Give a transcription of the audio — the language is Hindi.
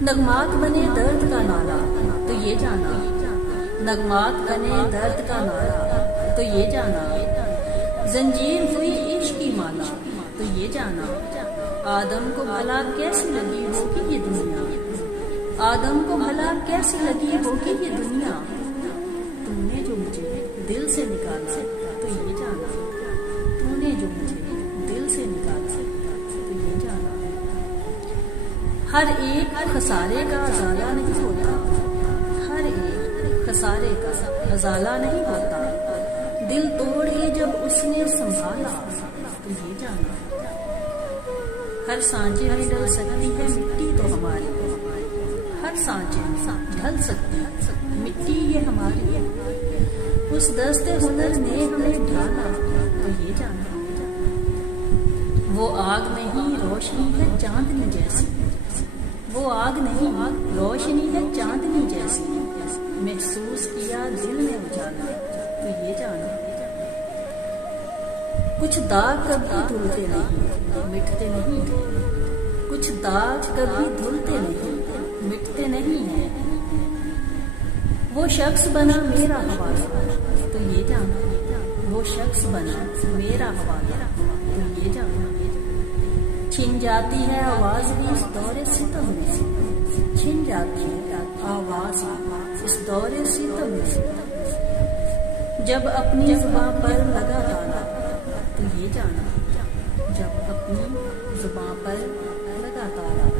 नगमात बने दर्द का नाला तो ये जाना, नगमात बने दर्द का नाला तो ये जाना, जंजीर हुई इश्क की माला तो ये जाना, आदम को भला कैसी लगी होगी ये दुनिया, आदम को भला कैसी लगी होगी ये दुनिया, तुमने जो मुझे दिल से निकाला तो ये जाना, तूने जो मुझे दिल से निकाला तो ये जाना। हर एक खसारे का अजाला नहीं होता, हर एक खसारे का अजाला नहीं होता, दिल तोड़ के जब उसने संभाला तो ये जाना, हर सांचे में ढल सकती है मिट्टी तो हमारी, हर सांचे में ढल सकती है मिट्टी ये हमारी, उस दस्ते हुनर ने हमें ढाला तो ये जाना, वो आग नहीं रोशनी है चांदनी जैसी, वो आग नहीं रोशनी है चांदनी जैसी, महसूस किया दिल ने उजाला तो ये जाना, कुछ दाग कभी धुलते नहीं मिटते नहीं, कुछ दाग कभी धुलते नहीं मिटते नहीं है, वो शख्स बना मेरा हवाला तो ये जाना, वो शख्स बना मेरा हवाला तो ये जाना, छिन जाती है आवाज भी इस दौरे सितम में, छिन जाती है आवाज इस दौरे सितम में, जब अपनी जुबान पर लगा ताला तो ये जाना, जब अपनी जुबान पर लगा ताला